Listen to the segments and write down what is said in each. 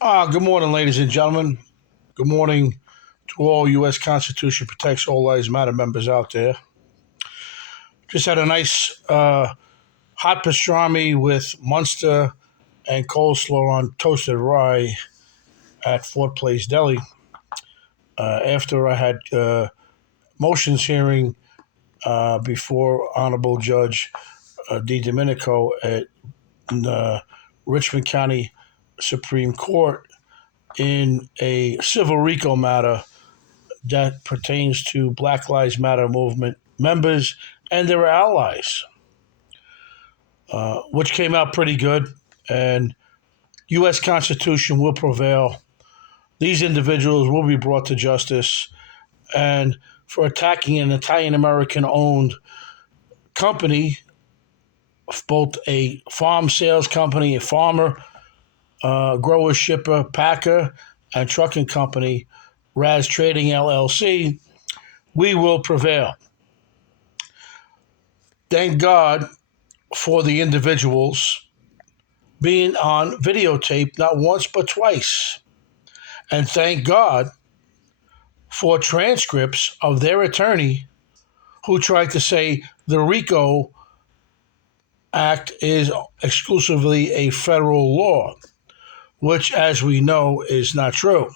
Good morning, ladies and gentlemen. Good morning to all U.S. Constitution Protects All Lives Matter members out there. Just had a nice hot pastrami with Munster and coleslaw on toasted rye at Fort Place Deli. After I had motions hearing before Honorable Judge D. Domenico at the Richmond County Supreme Court in a civil RICO matter that pertains to Black Lives Matter movement members and their allies, which came out pretty good. And U.S. Constitution will prevail. These individuals will be brought to justice, and for attacking an Italian American owned company, both a farm sales company, a farmer, grower, shipper, packer, and trucking company, Raz Trading LLC, we will prevail. Thank God for the individuals being on videotape not once but twice. And thank God for transcripts of their attorney who tried to say the RICO Act is exclusively a federal law, which, as we know, is not true.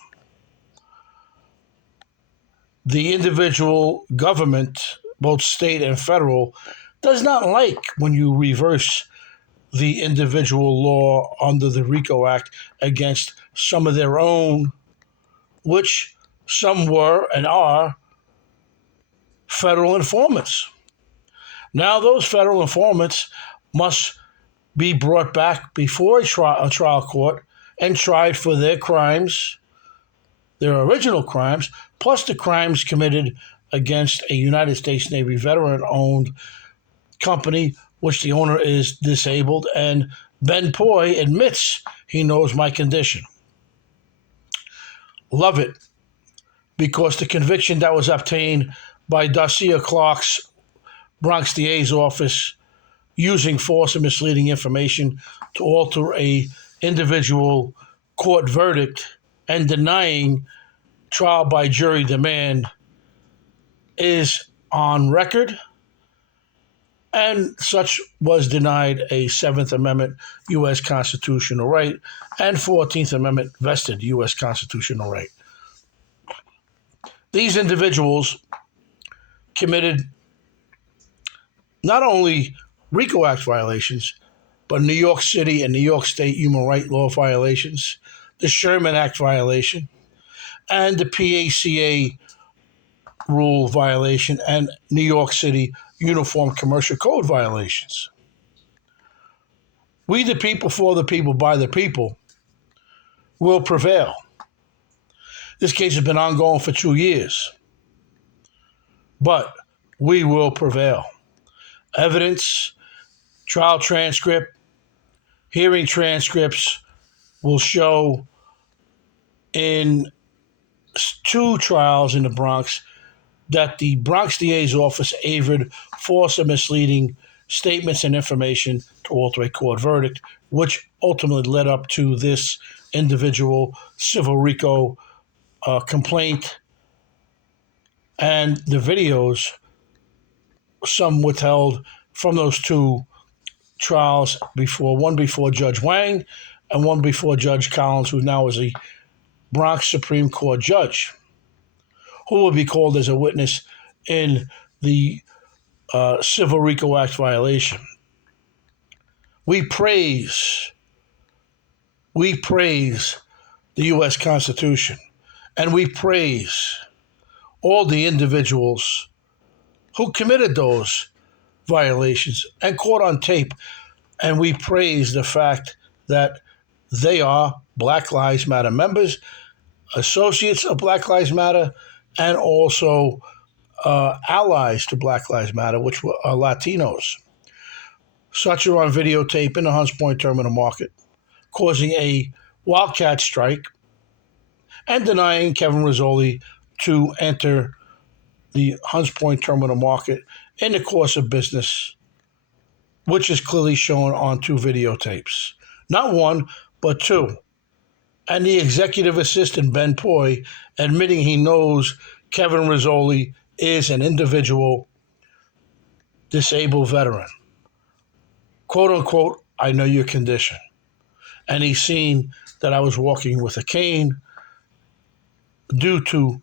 The individual government, both state and federal, does not like when you reverse the individual law under the RICO Act against some of their own, which some were and are federal informants. Now those federal informants must be brought back before a trial court and tried for their crimes, their original crimes, plus the crimes committed against a United States Navy veteran-owned company, which the owner is disabled, and Ben Poy admits he knows my condition. Love it, because the conviction that was obtained by Darcia Clark's Bronx DA's office using false and misleading information to alter a individual court verdict and denying trial by jury demand is on record, and such was denied a Seventh Amendment U.S. constitutional right and 14th Amendment vested U.S. constitutional right. These individuals committed not only RICO Act violations, but New York City and New York State human rights law violations, the Sherman Act violation, and the PACA rule violation, and New York City Uniform Commercial Code violations. We, the people, for the people, by the people, will prevail. This case has been ongoing for 2 years, but we will prevail. Evidence, trial transcript, hearing transcripts will show in 2 trials in the Bronx that the Bronx DA's office favored false and misleading statements and information to alter a court verdict, which ultimately led up to this individual civil RICO complaint, and the videos, some withheld from those 2 trials before, one before Judge Wang and one before Judge Collins, who now is a Bronx Supreme Court judge, who will be called as a witness in the Civil RICO Act violation. We praise the U.S. Constitution, and we praise all the individuals who committed those violations and caught on tape, and we praise the fact that they are Black Lives Matter members, associates of Black Lives Matter, and also allies to Black Lives Matter, which are Latinos. Such are on videotape in the Hunts Point Terminal Market, causing a wildcat strike and denying Kevin Rizzoli to enter the Hunts Point Terminal Market in the course of business, which is clearly shown on 2 videotapes. Not one, but 2. and the executive assistant, Ben Poy, admitting he knows Kevin Rizzoli is an individual disabled veteran. Quote unquote, I know your condition. And he's seen that I was walking with a cane due to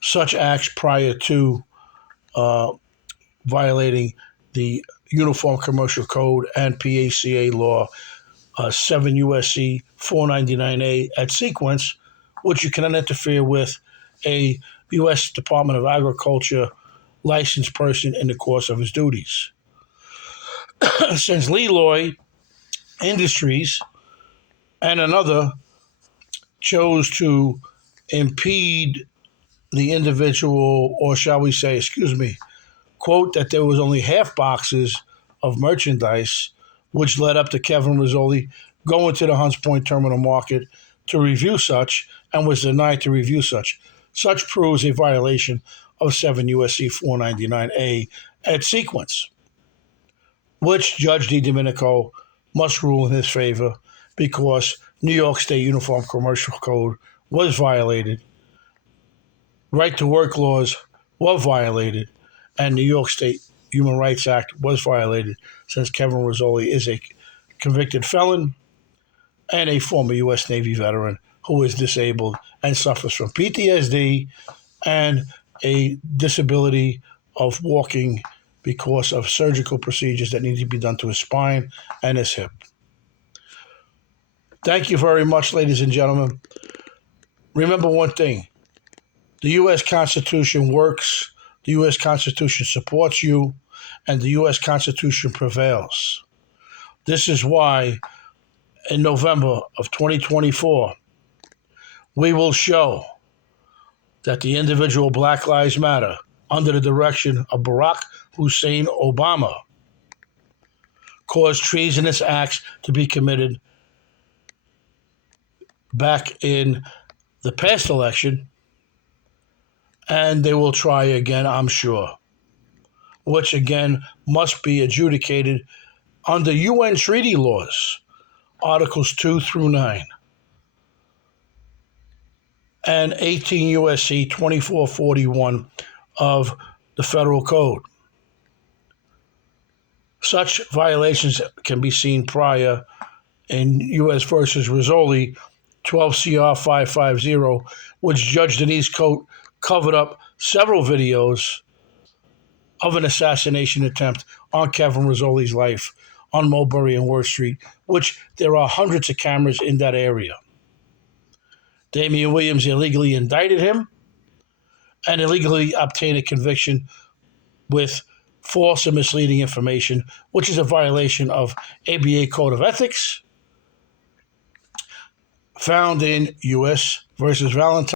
such acts prior to violating the Uniform Commercial Code and PACA law 7 U.S.C. 499A at sequence, which you cannot interfere with a U.S. Department of Agriculture licensed person in the course of his duties. Since Leroy Industries and another chose to impede the individual, or shall we say, quote, that there was only half boxes of merchandise, which led up to Kevin Rizzoli going to the Hunts Point Terminal Market to review such and was denied to review such. Such proves a violation of 7 U.S.C. 499A at sequence, which Judge DiDomenico must rule in his favor because New York State Uniform Commercial Code was violated, right to work laws were violated, and New York State Human Rights Act was violated since Kevin Rizzoli is a convicted felon and a former U.S. Navy veteran who is disabled and suffers from PTSD and a disability of walking because of surgical procedures that need to be done to his spine and his hip. Thank you very much, ladies and gentlemen. Remember one thing. The U.S. Constitution works, the U.S. Constitution supports you, and the U.S. Constitution prevails. This is why in November of 2024, we will show that the individual Black Lives Matter, under the direction of Barack Hussein Obama, caused treasonous acts to be committed back in the past election, and they will try again, I'm sure, which again must be adjudicated under UN treaty laws, Articles 2 through 9, and 18 U.S.C. 2441 of the Federal Code. Such violations can be seen prior in U.S. versus Rizzoli, 12 CR 550, which Judge Denise Coate covered up several videos of an assassination attempt on Kevin Rizzoli's life on Mulberry and Worth Street, which there are hundreds of cameras in that area. Damian Williams illegally indicted him and illegally obtained a conviction with false and misleading information, which is a violation of ABA Code of Ethics, found in U.S. versus Valentine.